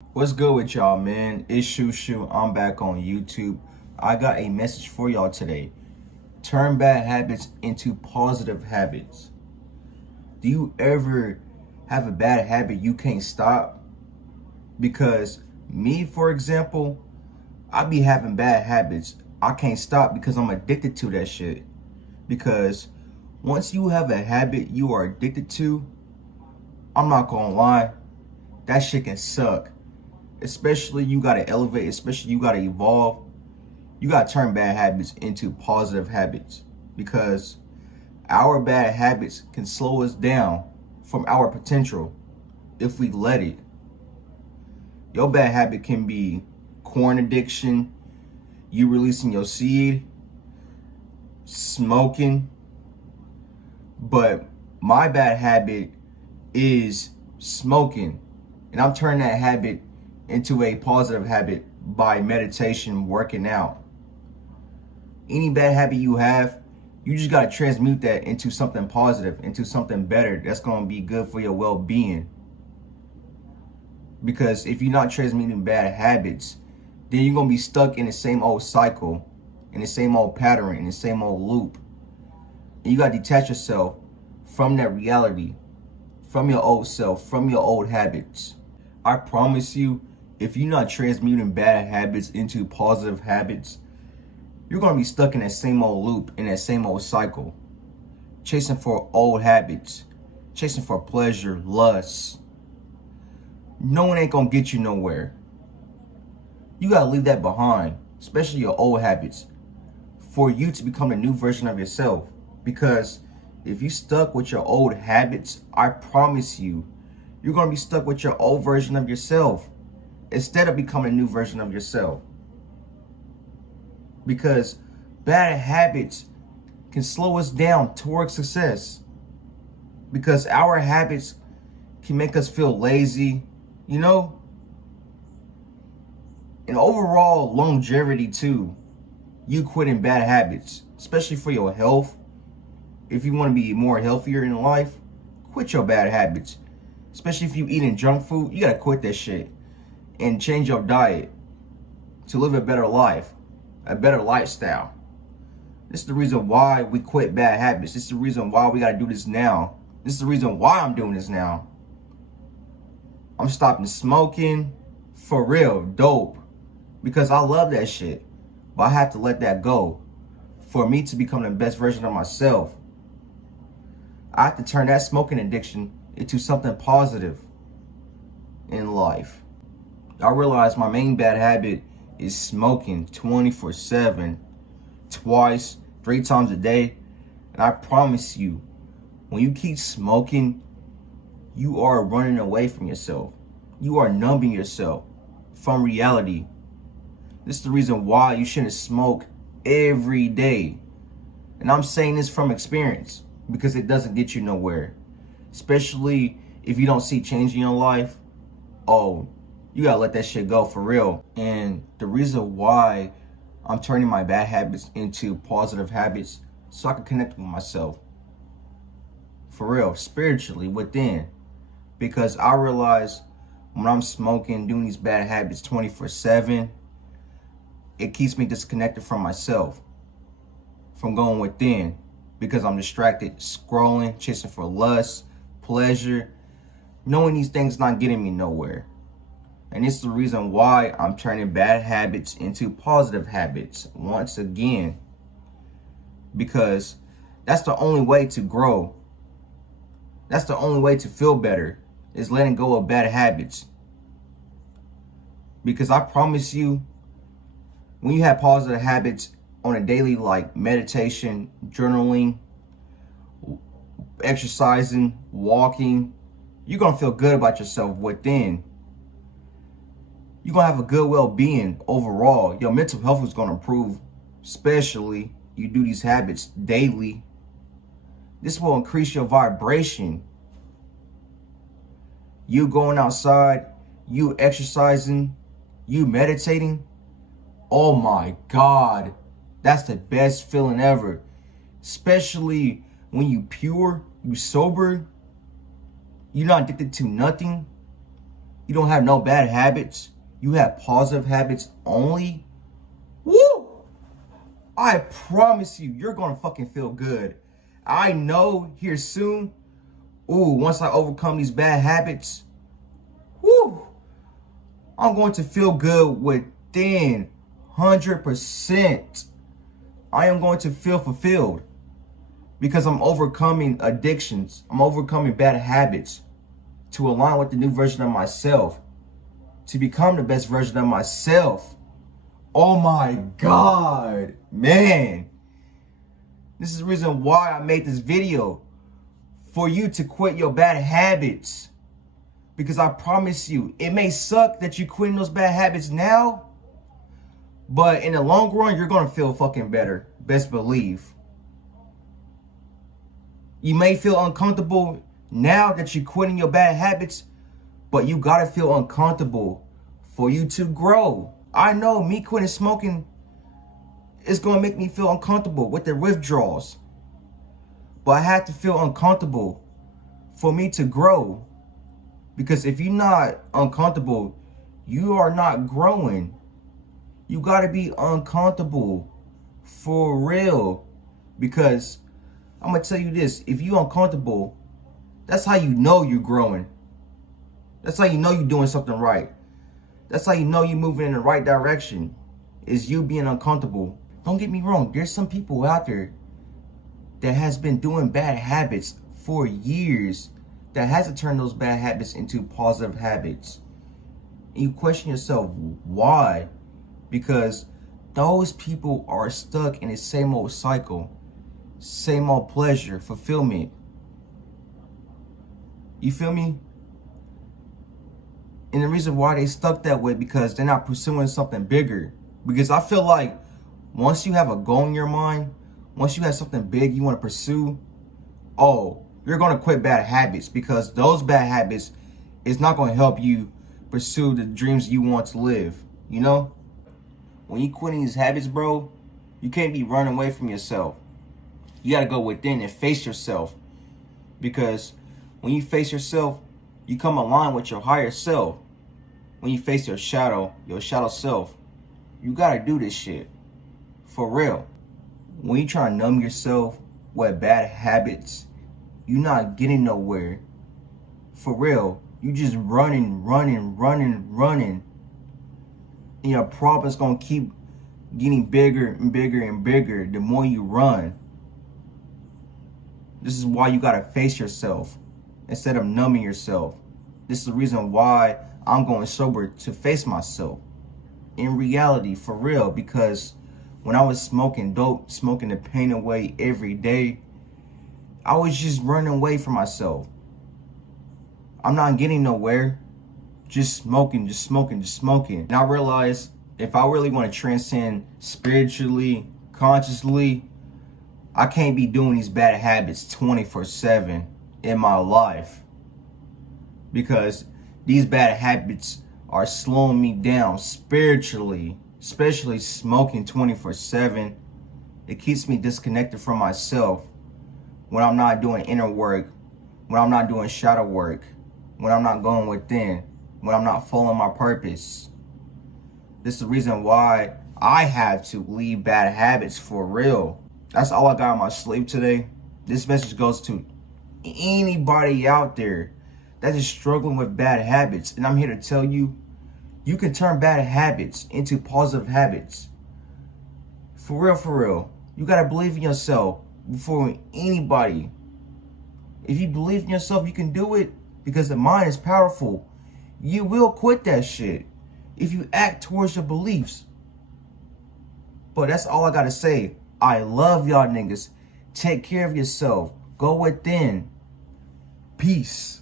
What's good with y'all, man? It's Shoo. I'm back on YouTube. I got a message for y'all today. Turn bad habits into positive habits. Do you ever have a bad habit you can't stop? Because me, for example, I be having bad habits I can't stop because I'm addicted to that shit. Because once you have a habit you are addicted to, I'm not gonna lie, that shit can suck. Especially you gotta elevate, especially you gotta evolve. You gotta turn bad habits into positive habits, because our bad habits can slow us down from our potential if we let it. Your bad habit can be corn addiction, you releasing your seed, smoking. But my bad habit is smoking, and I'm turning that habit into a positive habit by meditation, working out. Any bad habit you have, you just gotta transmute that into something positive, into something better that's gonna be good for your well-being. Because if you're not transmuting bad habits, then you're gonna be stuck in the same old cycle, in the same old pattern, in the same old loop. And you gotta detach yourself from that reality, from your old self, from your old habits. I promise you, if you're not transmuting bad habits into positive habits, you're gonna be stuck in that same old loop, in that same old cycle, chasing for old habits, chasing for pleasure, lust. No one ain't gonna get you nowhere. You gotta leave that behind, especially your old habits, for you to become a new version of yourself. Because if you stuck with your old habits, I promise you, you're gonna be stuck with your old version of yourself instead of becoming a new version of yourself. Because bad habits can slow us down towards success. Because our habits can make us feel lazy, you know? And overall longevity too, you quitting bad habits, especially for your health. If you want to be more healthier in life, quit your bad habits. Especially if you eating junk food, you gotta quit that shit and change your diet to live a better life, a better lifestyle. This is the reason why we quit bad habits. This is the reason why we gotta do this now. This is the reason why I'm doing this now. I'm stopping smoking, for real, dope, because I love that shit. But I have to let that go for me to become the best version of myself. I have to turn that smoking addiction into something positive in life. I realize my main bad habit is smoking 24/7, twice, 3 times a day. And I promise you, when you keep smoking, you are running away from yourself. You are numbing yourself from reality. This is the reason why you shouldn't smoke every day. And I'm saying this from experience, because it doesn't get you nowhere. Especially if you don't see change in your life. Oh, you gotta let that shit go for real. And the reason why I'm turning my bad habits into positive habits, so I can connect with myself. For real, spiritually, within. Because I realize when I'm smoking, doing these bad habits 24/7, it keeps me disconnected from myself, from going within. Because I'm distracted, scrolling, chasing for lust, pleasure. Knowing these things not getting me nowhere. And it's the reason why I'm turning bad habits into positive habits once again. Because that's the only way to grow. That's the only way to feel better, is letting go of bad habits. Because I promise you, when you have positive habits on a daily, like meditation, journaling, exercising, walking, you're going to feel good about yourself within. You're going to have a good well-being overall. Your mental health is going to improve, especially you do these habits daily. This will increase your vibration. You going outside, you exercising, you meditating. Oh my God, that's the best feeling ever. Especially when you pure, you sober, you're not addicted to nothing. You don't have no bad habits. You have positive habits only. Woo! I promise you, you're gonna fucking feel good. I know here soon, once I overcome these bad habits, I'm going to feel good within 100%. I am going to feel fulfilled because I'm overcoming addictions. I'm overcoming bad habits to align with the new version of myself, to become the best version of myself. Oh my God, man. This is the reason why I made this video, for you to quit your bad habits. Because I promise you, it may suck that you're quitting those bad habits now, but in the long run, you're going to feel fucking better. Best believe. You may feel uncomfortable now that you're quitting your bad habits, but you got to feel uncomfortable for you to grow. I know me quitting smoking is going to make me feel uncomfortable with the withdrawals, but I had to feel uncomfortable for me to grow. Because if you're not uncomfortable, you are not growing. You got to be uncomfortable for real. Because I'm going to tell you this, if you're uncomfortable, that's how you know you're growing. That's how you know you're doing something right. That's how you know you're moving in the right direction, is you being uncomfortable. Don't get me wrong, there's some people out there that has been doing bad habits for years, that hasn't turned those bad habits into positive habits. And you question yourself, why? Because those people are stuck in the same old cycle, same old pleasure, fulfillment. You feel me? And the reason why they stuck that way, because they're not pursuing something bigger. Because I feel like once you have a goal in your mind, once you have something big you want to pursue, you're going to quit bad habits, because those bad habits is not going to help you pursue the dreams you want to live. You know, when you quitting these habits, bro, you can't be running away from yourself. You got to go within and face yourself, because when you face yourself, you come aligned with your higher self. When you face your shadow self, you got to do this shit for real. When you try to numb yourself with bad habits, you're not getting nowhere. For real. You just running. And your problem's going to keep getting bigger and bigger and bigger the more you run. This is why you got to face yourself instead of numbing yourself. This is the reason why I'm going sober, to face myself. In reality, for real. Because when I was smoking dope, smoking the pain away every day, I was just running away from myself. I'm not getting nowhere. Just smoking. And I realized if I really want to transcend spiritually, consciously, I can't be doing these bad habits 24/7 in my life. Because these bad habits are slowing me down spiritually, especially smoking 24/7. It keeps me disconnected from myself. When I'm not doing inner work, when I'm not doing shadow work, when I'm not going within, when I'm not following my purpose. This is the reason why I have to leave bad habits for real. That's all I got on my sleeve today. This message goes to anybody out there that is struggling with bad habits. And I'm here to tell you, you can turn bad habits into positive habits. For real, for real. You got to believe in yourself before anybody. If you believe in yourself, you can do it, because the mind is powerful. You will quit that shit if you act towards your beliefs. But that's all I got to say. I love y'all niggas. Take care of yourself. Go within. Peace.